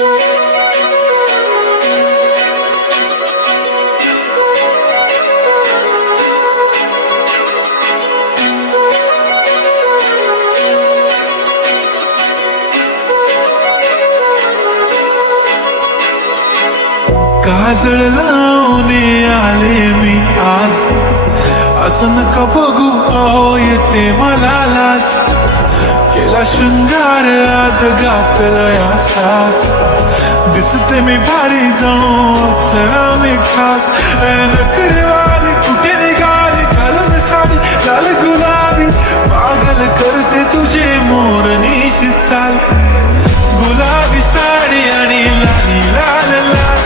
काजळ लावणे आले मी आज, असं नका बघू अहो येते मला लाज. केला शृंगार आज घातलाय असाच, दिसते मी भारी जणू अप्सरा मी खास. नखरेवाली कुठे निघाली घालून साडी लाल गुलाबी, पागल करते तुझे मोरनीशी चाल. गुलाबी साडी आणि लाली लाल लाल,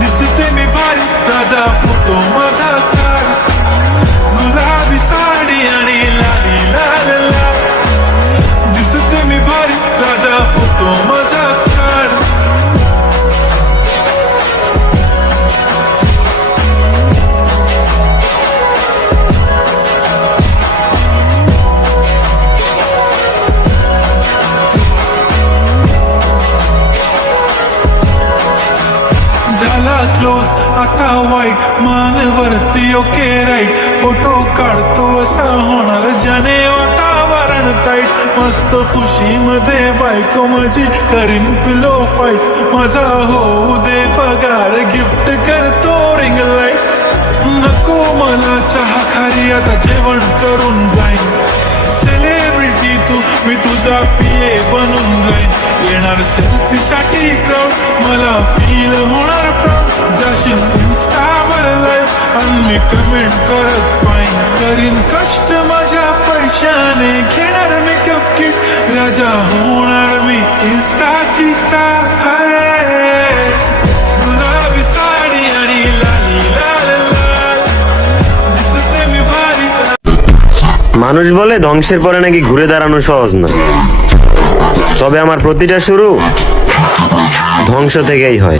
दिसते मी भारी राजा फोटो माझा काढ. गुलाबी साडी आणि लाली लाल लाल, दिसते मी भारी राजा फोटो माझा काढ. झाला क्लोज आता वाईट, मानवरती ओके राईट. फोटो काढतो असा होणार ज्याने वातावरण ताईट. मस्त खुशीमध्ये बायको माझी करीन पिलो फाईट. माझा होऊ दे पगार गिफ्ट करतो रिंग लाईट. नको मला चहा खारी आता जेवण करून जाईन. सेलिब्रिटी तू मी तुझा पिये बनून जाईन. येणार सेल्फी साठी क्राऊड मला फील होणार प्राऊड. जाशील इन्स्टावर लाईव्ह आणि मी कमेंट करत पाहिन. करीन कष्ट माझ्या पैशाने घेणार मेकअप किट. राजा होणार मी इन्स्टाची स्टार. गुलाबी साडी आणि लाली लाल लाल, दिसते मी भारी. মানুষ বলে ধ্বংসের পরে নাকি ঘুরে দাঁড়ানো সহজ না, তবে আমার প্রতিটা শুরু ধ্বংস থেকেই হয়।